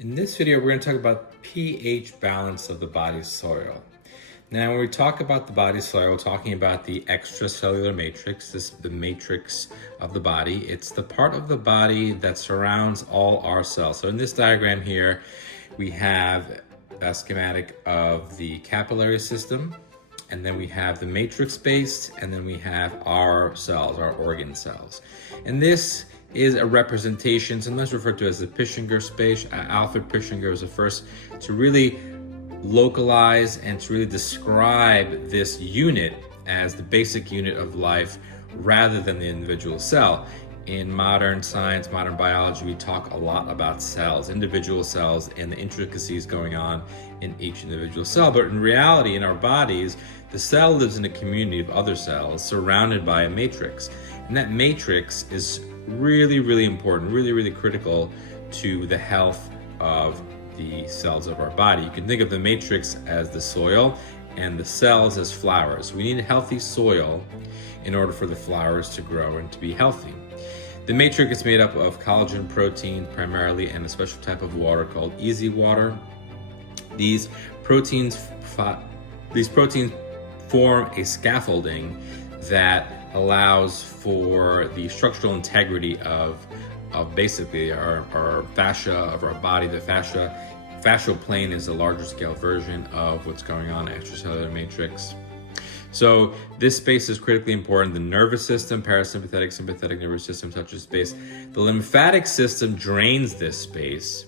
In this video, we're going to talk about pH balance of the body's soil. Now, when we talk about the body's soil, we're talking about the extracellular matrix. This is the matrix of the body. It's the part of the body that surrounds all our cells. So in this diagram here, we have a schematic of the capillary system, and then we have the matrix space, and then we have our cells, our organ cells. And this is a representation, sometimes referred to as the Pischinger space. Alfred Pischinger was the first to really localize and to really describe this unit as the basic unit of life rather than the individual cell. In modern science, modern biology, we talk a lot about cells, individual cells, and the intricacies going on in each individual cell. But in reality, in our bodies, the cell lives in a community of other cells surrounded by a matrix. And that matrix is really important, really critical to the health of the cells of our body. You can think of the matrix as the soil and the cells as flowers. We need a healthy soil in order for the flowers to grow and to be healthy. The matrix is made up of collagen protein primarily and a special type of water called easy water. These proteins form a scaffolding that allows for the structural integrity of basically our fascia of our body. The fascial plane is a larger scale version of what's going on in extracellular matrix. So this space is critically important. The nervous system, parasympathetic, sympathetic nervous system touches space. The lymphatic system drains this space.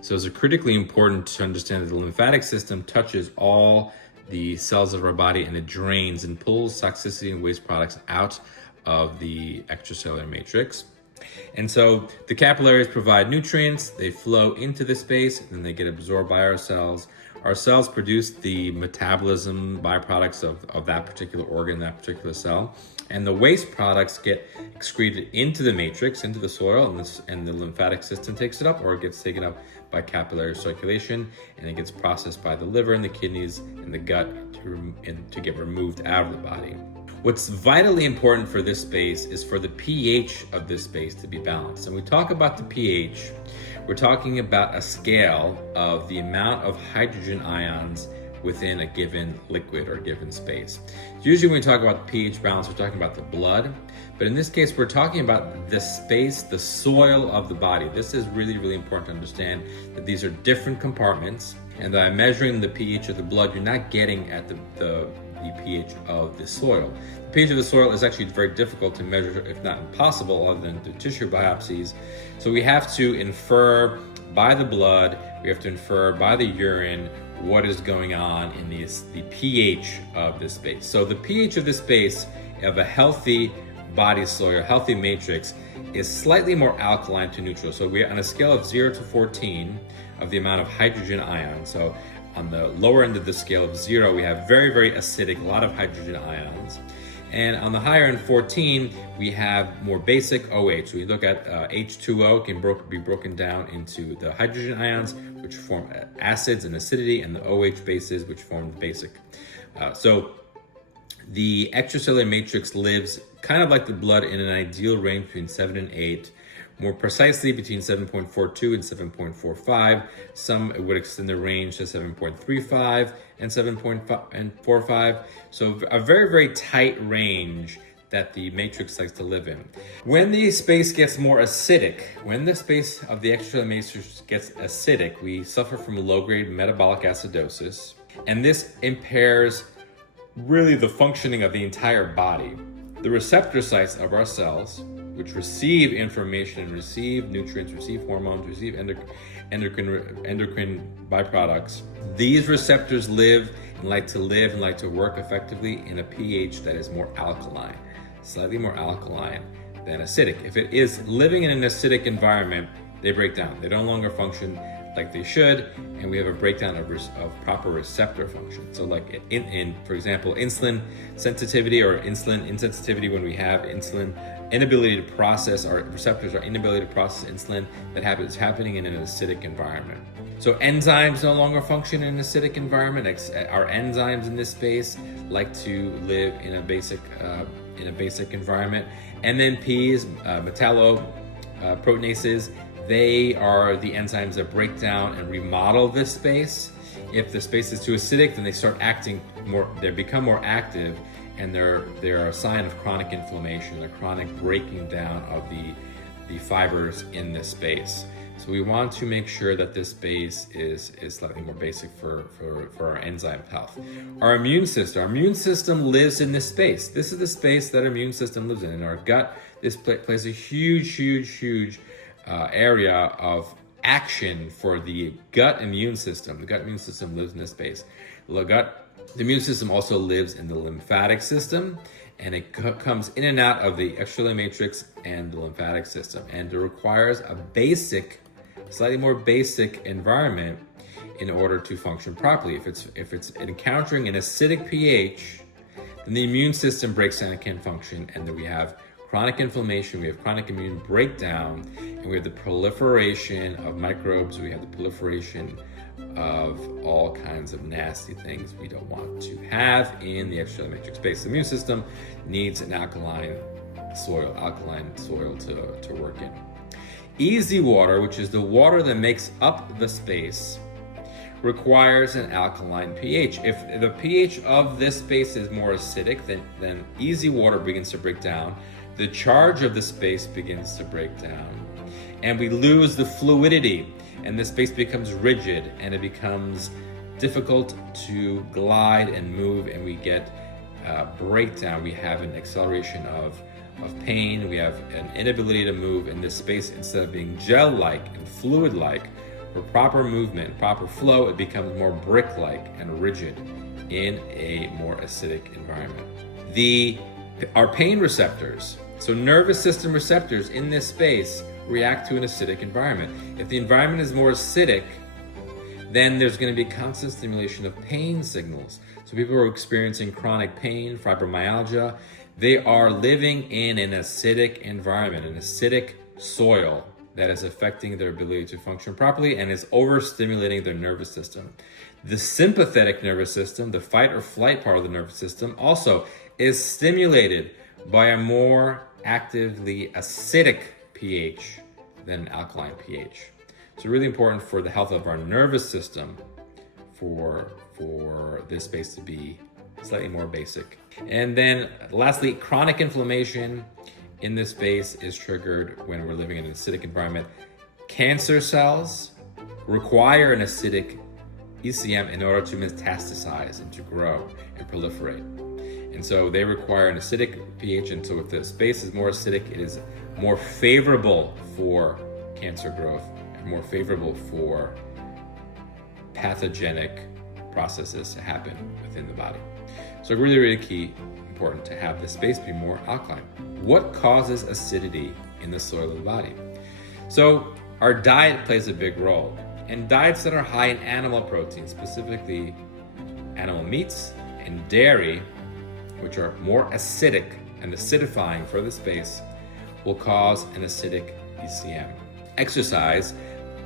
So it's critically important to understand that the lymphatic system touches all the cells of our body, and it drains and pulls toxicity and waste products out of the extracellular matrix. And so the capillaries provide nutrients, they flow into the space, and then they get absorbed by our cells. Our cells produce the metabolism byproducts of that particular organ, that particular cell. And the waste products get excreted into the matrix, into the soil, and the lymphatic system takes it up, or it gets taken up by capillary circulation, and it gets processed by the liver and the kidneys and the gut to get removed out of the body. What's vitally important for this space is for the pH of this space to be balanced. And we talk about the pH, we're talking about a scale of the amount of hydrogen ions within a given liquid or given space. Usually when we talk about the pH balance, we're talking about the blood, but in this case, we're talking about the space, the soil of the body. This is really important to understand that these are different compartments, and by measuring the pH of the blood, you're not getting at the pH of the soil. The pH of the soil is actually very difficult to measure, if not impossible, other than through tissue biopsies. So we have to infer by the blood, we have to infer by the urine what is going on in the pH of this space. So the pH of this space of a healthy body soil, healthy matrix, is slightly more alkaline to neutral. So we're on a scale of 0 to 14 of the amount of hydrogen ions. So on the lower end of the scale of 0, we have very acidic, a lot of hydrogen ions. And on the higher end, 14, we have more basic OH. So we look at H2O can be broken down into the hydrogen ions, which form acids and acidity, and the OH bases, which form the basic. So the extracellular matrix lives kind of like the blood in an ideal range between 7 and 8. More precisely between 7.42 and 7.45. Some would extend the range to 7.35 and 7.45. So a very tight range that the matrix likes to live in. When the space gets more acidic, when the space of the extracellular matrix gets acidic, we suffer from low-grade metabolic acidosis, and this impairs really the functioning of the entire body. The receptor sites of our cells, which receive information, receive nutrients, receive hormones, receive endocrine byproducts. These receptors live and like to work effectively in a pH that is more alkaline, slightly more alkaline than acidic. If it is living in an acidic environment, they break down. They no longer function like they should, and we have a breakdown of proper receptor function. So like in for example, insulin sensitivity or insulin insensitivity, when we have insulin inability to process, our receptors are inability to process insulin, that is happening in an acidic environment. So enzymes no longer function in an acidic environment. Our enzymes in this space like to live in a basic environment. NMPs, metalloproteinases, They are the enzymes that break down and remodel this space. If the space is too acidic, then they start acting more, they become more active, and they're a sign of chronic inflammation, a chronic breaking down of the fibers in this space. So we want to make sure that this space is slightly more basic for our enzyme health. Our immune system lives in this space. This is the space that our immune system lives in our gut. This plays a huge area of action for the gut immune system. The gut immune system lives in this space. The immune system also lives in the lymphatic system, and it comes in and out of the extracellular matrix and the lymphatic system, and it requires a slightly more basic environment in order to function properly. If it's encountering an acidic pH, then the immune system breaks down and can't function, and then we have chronic inflammation, we have chronic immune breakdown, and we have the proliferation of microbes, we have the proliferation of all kinds of nasty things we don't want to have in the extracellular matrix space. The immune system needs an alkaline soil to work in. Easy water, which is the water that makes up the space, requires an alkaline pH. If the pH of this space is more acidic, then easy water begins to break down. The charge of the space begins to break down, and we lose the fluidity, and the space becomes rigid, and it becomes difficult to glide and move, and we get breakdown. We have an acceleration of pain. We have an inability to move in this space. Instead of being gel-like and fluid-like, for proper movement, proper flow, it becomes more brick-like and rigid in a more acidic environment. Our pain receptors, so nervous system receptors in this space, react to an acidic environment. If the environment is more acidic, then there's going to be constant stimulation of pain signals. So people who are experiencing chronic pain, fibromyalgia, they are living in an acidic environment, an acidic soil that is affecting their ability to function properly and is overstimulating their nervous system. The sympathetic nervous system, the fight or flight part of the nervous system, also is stimulated by a more actively acidic pH than alkaline pH. So really important for the health of our nervous system for this space to be slightly more basic. And then lastly, chronic inflammation in this space is triggered when we're living in an acidic environment. Cancer cells require an acidic ECM in order to metastasize and to grow and proliferate. And so they require an acidic pH, and so if the space is more acidic, it is more favorable for cancer growth and more favorable for pathogenic processes to happen within the body. So really key, important to have the space be more alkaline. What causes acidity in the soil of the body? So our diet plays a big role, and diets that are high in animal protein, specifically animal meats and dairy, which are more acidic and acidifying for the space, will cause an acidic ECM. Exercise,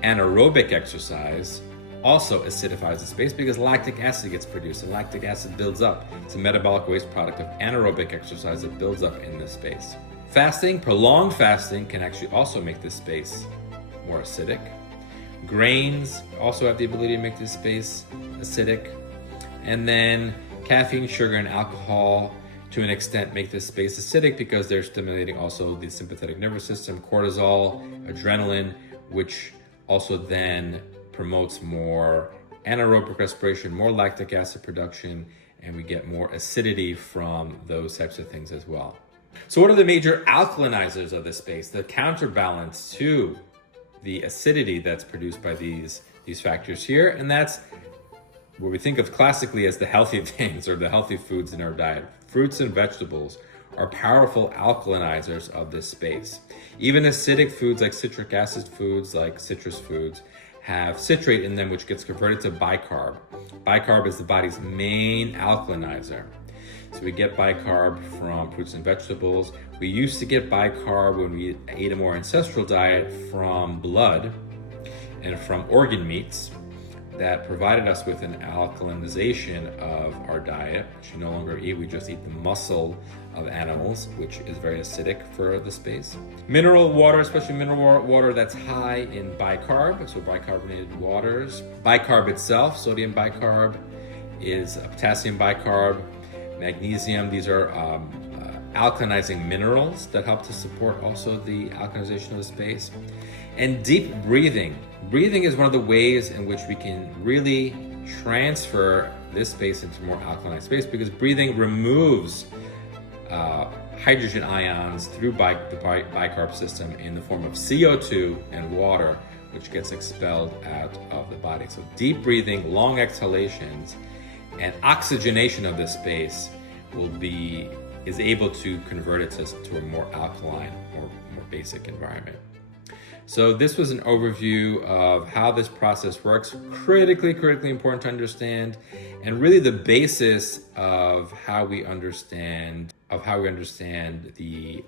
anaerobic exercise, also acidifies the space because lactic acid gets produced, and lactic acid builds up. It's a metabolic waste product of anaerobic exercise that builds up in this space. Fasting, prolonged fasting, can actually also make this space more acidic. Grains also have the ability to make this space acidic. And then caffeine, sugar, and alcohol to an extent make this space acidic because they're stimulating also the sympathetic nervous system, cortisol, adrenaline, which also then promotes more anaerobic respiration, more lactic acid production, and we get more acidity from those types of things as well. So what are the major alkalinizers of this space, the counterbalance to the acidity that's produced by these factors here? And that's what we think of classically as the healthy things or the healthy foods in our diet. Fruits and vegetables are powerful alkalinizers of this space. Even acidic foods like citric acid foods, like citrus foods, have citrate in them, which gets converted to bicarb. Bicarb is the body's main alkalinizer. So we get bicarb from fruits and vegetables. We used to get bicarb when we ate a more ancestral diet from blood and from organ meats. that provided us with an alkalinization of our diet, which we no longer eat. We just eat the muscle of animals, which is very acidic for the space. Mineral water, especially mineral water that's high in bicarb, so bicarbonated waters. Bicarb itself, sodium bicarb, is a potassium bicarb, magnesium. These are alkalinizing minerals that help to support also the alkalinization of the space. And deep breathing. Breathing is one of the ways in which we can really transfer this space into more alkaline space, because breathing removes hydrogen ions through the bicarb system in the form of CO2 and water, which gets expelled out of the body. So deep breathing, long exhalations, and oxygenation of this space is able to convert it to a more alkaline, more basic environment. So this was an overview of how this process works. Critically important to understand, and really the basis of how we understand the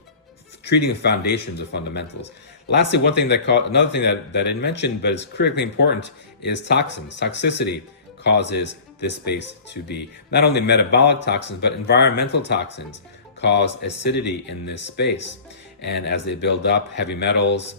treating the foundations of fundamentals. Lastly, another thing that I didn't mention, but is critically important, is toxins. Toxicity causes this space to be not only metabolic toxins, but environmental toxins cause acidity in this space. And as they build up, heavy metals,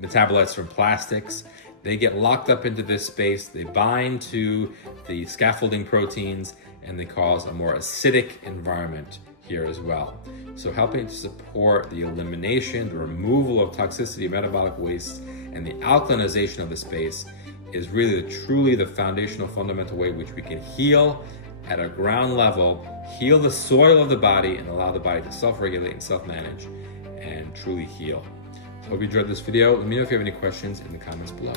metabolites from plastics, they get locked up into this space, they bind to the scaffolding proteins, and they cause a more acidic environment here as well. So helping to support the elimination, the removal of toxicity, metabolic waste, and the alkalinization of the space is really truly the foundational, fundamental way in which we can heal at a ground level, heal the soil of the body, and allow the body to self-regulate and self-manage and truly heal. So I hope you enjoyed this video. Let me know if you have any questions in the comments below.